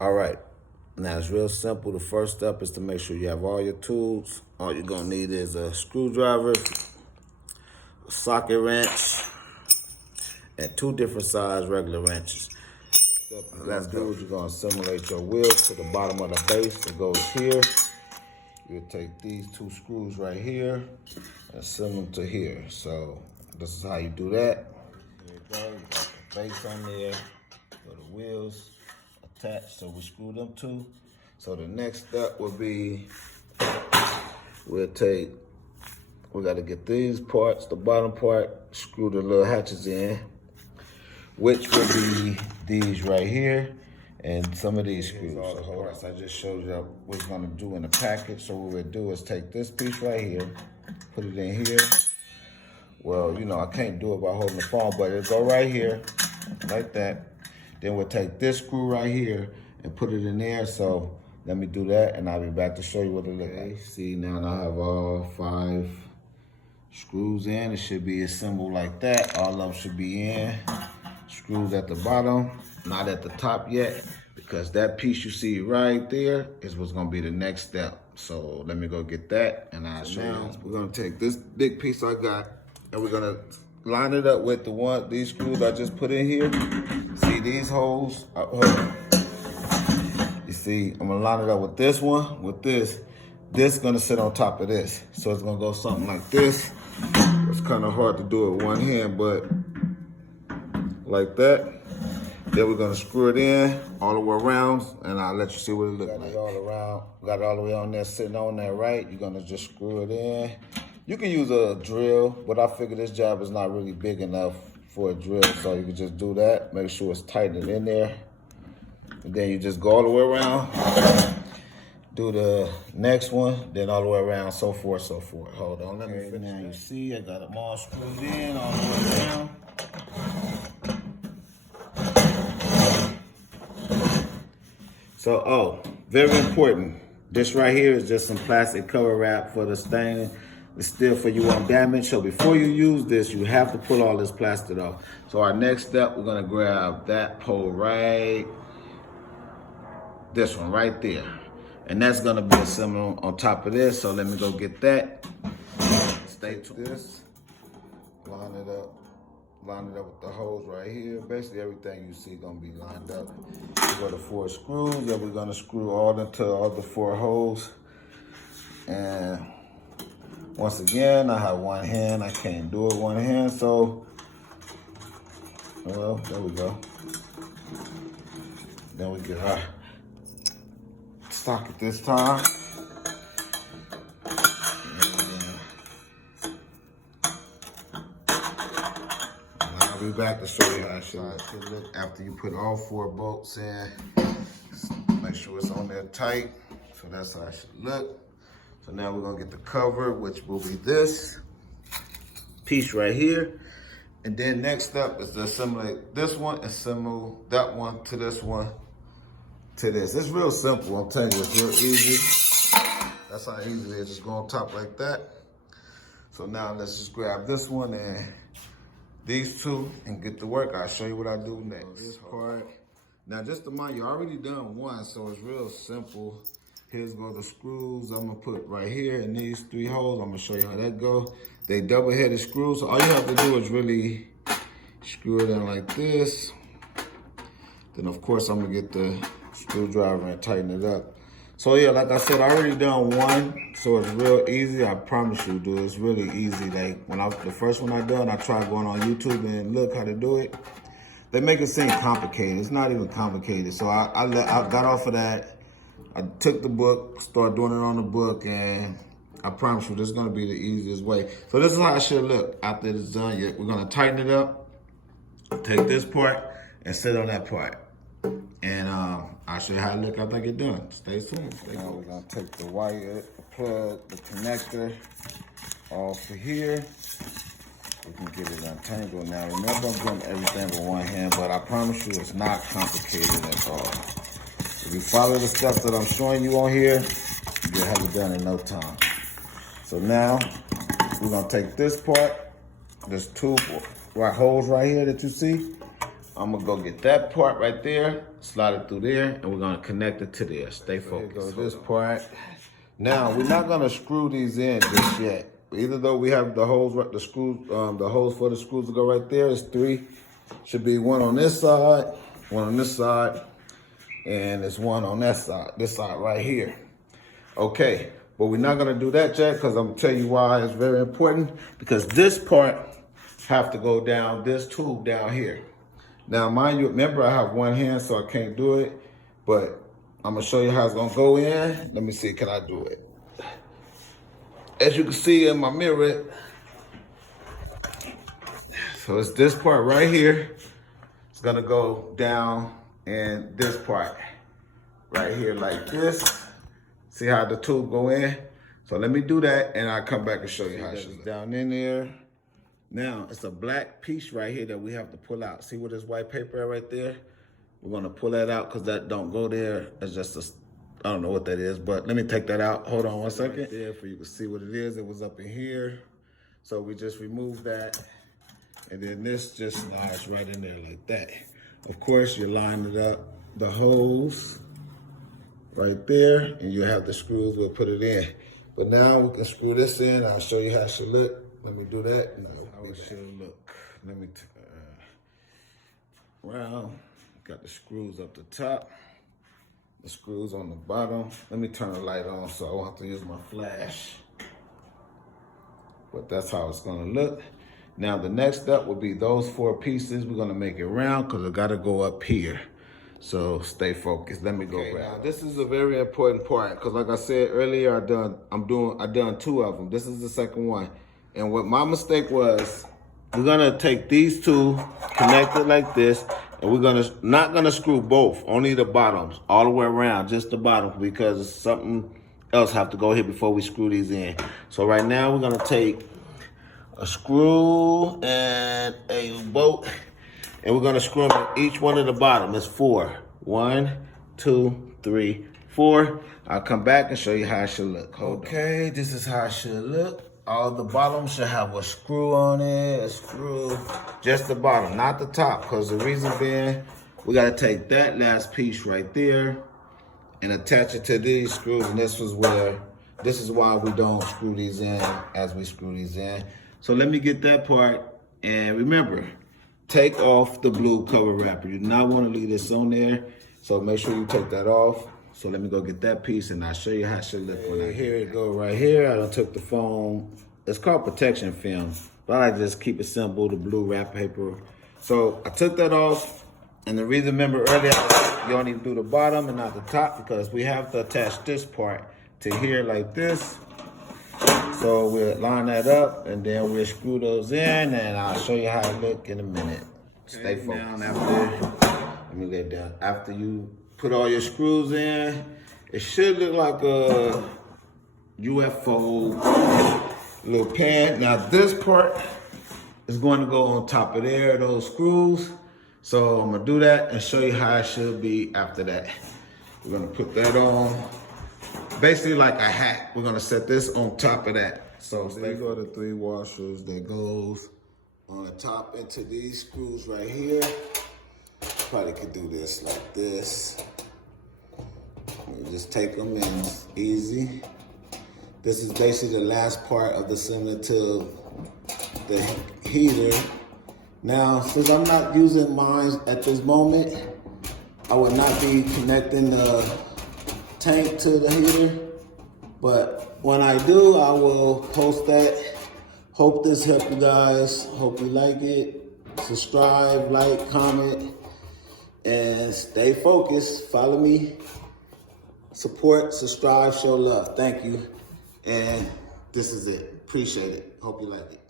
All right, now it's real simple. The first step is to make sure you have all your tools. All you're gonna need is a screwdriver, a socket wrench, and 2 different size regular wrenches. That's good. You're gonna assimilate your wheels to the bottom of the base that goes here. You'll take these 2 screws right here and send them to here. So this is how you do that. Here we go. You got the base on there, where the wheels attached, so we screw them too. So the next step will be we got to get these parts, the bottom part, screw the little hatches in, which will be these right here and some of these screws. All the parts I just showed you what we're going to do in the package. So what we'll do is take this piece right here, put it in here. Well, you know, I can't do it by holding the phone, but it'll go right here, like that. Then we'll take this screw right here and put it in there. So let me do that, and I'll be back to show you what it looks like. See, now I have all 5 screws in. It should be assembled like that. All of them should be in. Screws at the bottom, not at the top yet, because that piece you see right there is what's gonna be the next step. So let me go get that, and I'll show you. We're gonna take this big piece I got, and we're gonna line it up with these screws I just put in here. See these holes? You see, I'm gonna line it up with this one, with this. This is gonna sit on top of this. So it's gonna go something like this. It's kind of hard to do it with one hand, but like that. Then we're gonna screw it in all the way around, and I'll let you see what it looks like. All around, got it all the way on there, sitting on there, right? You're gonna just screw it in. You can use a drill, but I figure this job is not really big enough for a drill, so you can just do that. Make sure it's tightened in there. And then you just go all the way around, do the next one, then all the way around, so forth, so forth. Hold on, let me finish. Now you see, I got them all screwed in all the way around. So, very important. This right here is just some plastic cover wrap for the stain. It's still for you on damage. So before you use this, you have to pull all this plastic off. So our next step, we're gonna grab that pole right, this one right there. And that's gonna be assembled on top of this. So let me go get that. Stay tuned. This, line it up with the holes right here. Basically everything you see gonna be lined up. We got the 4 screws that we're gonna screw all into all the 4 holes. And once again, I have one hand. I can't do it one hand, so, well, there we go. Then we get our socket this time. I'll be back to show you how it should look after you put all 4 bolts in. Make sure it's on there tight. So that's how it should look. So now we're gonna get the cover, which will be this piece right here. And then next up is to assimilate this one, assemble that one to this one to this. It's real simple, I'm telling you, it's real easy. That's how easy it is, just go on top like that. So now let's just grab this one and these 2 and get to work. I'll show you what I do next. This part. Now just to mind you, I already done one, so it's real simple. Here's go the screws I'm gonna put right here in these 3 holes. I'm gonna show you how that go. They double-headed screws, so all you have to do is really screw it in like this. Then of course I'm gonna get the screwdriver and tighten it up. So yeah, like I said, I already done one, so it's real easy. I promise you, dude, it's really easy. Like the first one I done, I tried going on YouTube and look how to do it. They make it seem complicated. It's not even complicated. So I got off of that. I took the book, started doing it on the book, and I promise you this is gonna be the easiest way. So this is how it should look after it's done. We're gonna tighten it up, take this part, and sit on that part. And I'll show you how it look after I get done. Stay tuned. Now we're gonna take the wire, the plug, the connector off of here. We can get it untangled. Now remember, I'm doing everything with one hand, but I promise you it's not complicated at all. If you follow the steps that I'm showing you on here, you'll have it done in no time. So now, we're gonna take this part, there's 2 holes right here that you see. I'm gonna go get that part right there, slide it through there, and we're gonna connect it to there. Stay focused. Here goes this part. Now, we're not gonna screw these in just yet. Even though we have the holes, the screws, the holes for the screws to go right there. It's 3. Should be 1 on this side, 1 on this side, and there's 1 on that side, this side right here. Okay, but we're not gonna do that yet because I'm gonna tell you why it's very important. Because this part have to go down this tube down here. Now, mind you, remember I have 1 hand, so I can't do it, but I'm gonna show you how it's gonna go in. Let me see, can I do it? As you can see in my mirror, so it's this part right here. It's gonna go down in this part right here like this. See how the tube go in? So let me do that and I'll come back and show you how it's down in there. Now, it's a black piece right here that we have to pull out. See where this white paper right there? We're gonna pull that out because that don't go there. It's just a, I don't know what that is, but let me take that out. Hold on 1 second. Right there for you to see what it is. It was up in here. So we just removed that. And then this just slides right in there like that. Of course, you line it up, the holes right there, and you have the screws, we'll put it in. But now we can screw this in. I'll show you how it should look. Let me do that. And how it should look. Let me well, got the screws up the top, the screws on the bottom. Let me turn the light on so I won't have to use my flash. But that's how it's gonna look. Now the next step will be those 4 pieces. We're gonna make it round because it gotta go up here. So stay focused. Let me go around. Now this is a very important part because like I said earlier, I done 2 of them. This is the second one. And what my mistake was, we're gonna take these 2, connect it like this, and we're not gonna screw both, only the bottoms, all the way around, just the bottom, because something else have to go here before we screw these in. So right now we're gonna take a screw and a bolt, and we're gonna screw them in each one of the bottom. It's 4. 1, 2, 3, 4. I'll come back and show you how it should look. Okay, this is how it should look. All the bottoms should have a screw on it, a screw, just the bottom, not the top, because the reason being, we gotta take that last piece right there and attach it to these screws, and this is why we don't screw these in as we screw these in. So let me get that part, and remember, take off the blue cover wrapper. You do not want to leave this on there, so make sure you take that off. So let me go get that piece, and I'll show you how it should look when I here it go right here. I done took the foam. It's called protection film, but I like to just keep it simple, the blue wrap paper. So I took that off, and the reason, remember earlier, you only do the bottom and not the top because we have to attach this part to here like this. So we'll line that up, and then we'll screw those in, and I'll show you how it look in a minute. Stay focused. Let me lay it down. After you put all your screws in, it should look like a UFO little pan. Now this part is going to go on top of there, those screws. So I'm gonna do that and show you how it should be after that. We're gonna put that on, basically like a hat. We're gonna set this on top of that. So there go the 3 washers that goes on the top into these screws right here. Probably could do this like this. You just take them in, it's easy. This is basically the last part of the cylinder to the heater. Now, since I'm not using mine at this moment, I would not be connecting the tank to the heater. But when I do, I will post that. Hope this helped you guys. Hope you like it. Subscribe, like, comment, and stay focused. Follow me. Support, subscribe, show love. Thank you. And this is it. Appreciate it. Hope you like it.